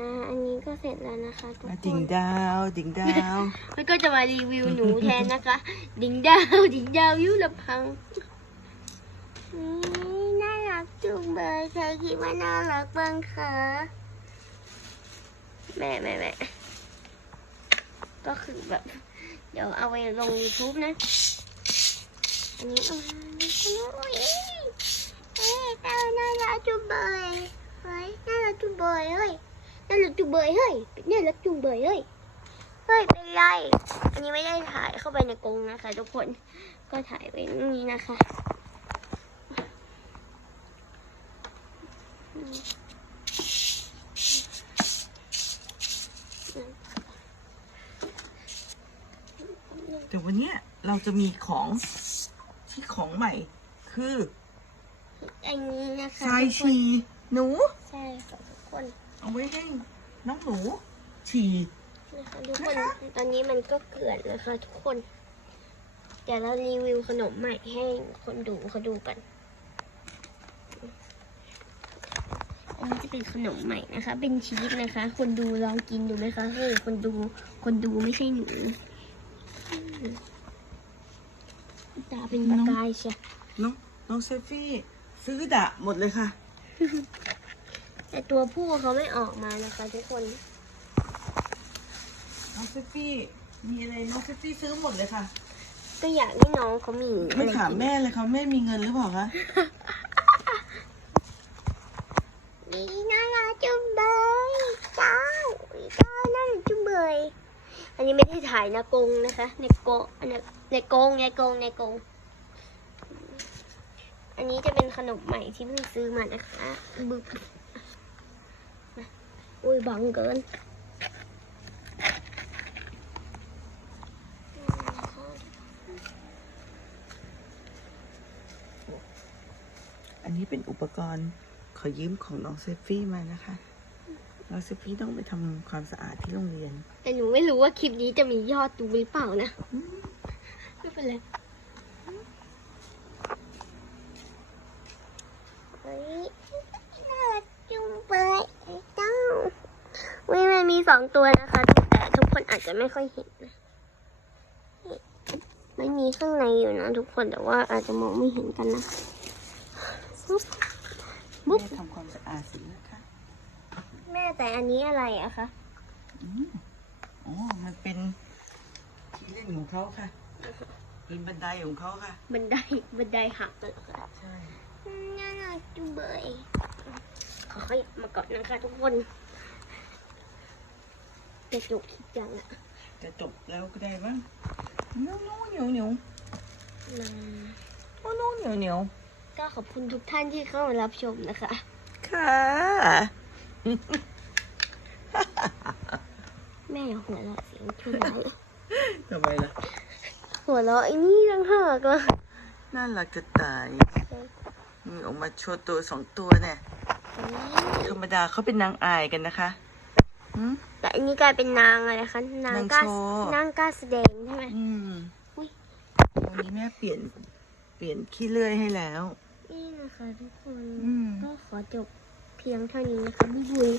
นะ อันนี้ก็เสร็จแล้วนะคะทุกอะคดิ่งนดาวดิ่งดาวมันก็จะมารีวิวหนูแทนนะคะ ดิ่งดาวดิ่งดาวยุลพังนี่น่ารักจุงเบยใครคิดว่าน่ารักบ้างคะแม่แม่แม่ก็คือแบบ เดี๋ยวเอาไปลง YouTube นะ อันนี้เอามาโอ้ยเฮ้ยเต้าน่ารักจุงเบยเฮ้ยน่ารักจุงเบยเฮ้ย น่ารักจุงเบยเฮ้ยน่ารักจุงเบยเฮ้ยเฮ้ยเป็นไรอันนี้ไม่ได้ถ่ายเข้าไปในกรงนะคะ ทุกคนก็ถ่ายไว้นี่นะคะแต่วันเนี้ยเราจะมีของที่ของใหม่ คืออันนี้นะคะทรายทุกคนฉี่หนู ใช่ค่ะทุกคน เอาไว้ให้น้องหนูฉี่นะคะทุกคนตอนนี้มันก็เกลื่อนนะคะทุกคน เดี๋ยวเรารีวิวขนมใหม่ให้คนดูเขาดูกัน อันนี้จะเป็นขนมใหม่นะคะ เป็นชีสนะคะ คนดูลองกินดูไหมคะเฮ้ยคนดูคนดูไม่ใช่หนูตาเป็นประกายเชียวน้องน้องเซฟี่ซื้อดะหมดเลยค่ะ แต่ตัวผู้เขาไม่ออกมานะคะทุกคนน้องเซฟี่มีอะไรน้องเซฟี่ซื้อหมดเลยค่ะ ก็อยากให้น้องเขามีไม่อะรถามกินแม่เลยค่ะแม่มีเงินหรือเปล่าคะนี่น่ารักจุ๊บเบยเจ้าเจ้าน่ารักจุ๊บเบยอันนี้ไม่ได้ถ่ายในกรงนะคะ ในโกในในกรงในกรงในกรงอันนี้จะเป็นขนมใหม่ที่เพิ่งซื้อมานะคะบึกมา อุ้ยบังเกินอันนี้เป็นอุปกรณ์ขอยืมของน้องเซฟี่มานะคะน้องเซฟี่ต้องไปทำความสะอาดที่โรงเรียน แต่หนูไม่รู้ว่าคลิปนี้จะมียอดดูหรือเปล่านะ ไม่เป็นไรเฮ้ยน่ารักจุงเบยเจ้าวิมันมีสอง ตัวนะคะ แต่ทุกคนอาจจะไม่ค่อยเห็นนะไม่มีข้างในอยู่นะทุกคนแต่ว่าอาจจะมองไม่เห็นกันนะบุ๊บแม่ทำความสะอาดเสินะคะแม่แต่อันนี้อะไรอะคะอืมอ๋อมันเป็นที่เล่นของเขาค่ะเป็นบันไดของเขาค่ะ บันไดบันไดหักเลยเหรอค่ะใช่น่ารักจุงเบยขอขยับมาก่อนนะคะทุกคน จะจุกคิดยังอะจะจบแล้วก็ได้บ้างเหนียวเหนียวเหนียวนะโอ้น้เหนียวเหนียวก็ขอบคุณทุกท่านที่เข้ามารับชมนะคะค่ะ แม่อย่าหัวเราะเสียงชั่วร้ายทำไมล่ะ หัวเราะไอ้นี่ต่างหากล่ะน่ารักจะตายมีออกมาโชว์ตัวสองตัวเนี่ย ธรรมดาเขาเป็นนางอายกันนะคะอืม แต่อันนี้กลายเป็นนางอะไรคะนางนางกล้าโชว์ นางกล้าแสดงใช่ไหม อืมอุ๊ย วันนี้แม่เปลี่ยน เปลี่ยนขี้เลื่อยให้แล้ว นี่นะคะทุกคน อืม ก็ขอจบเพียงเท่านี้นะคะบุยบุย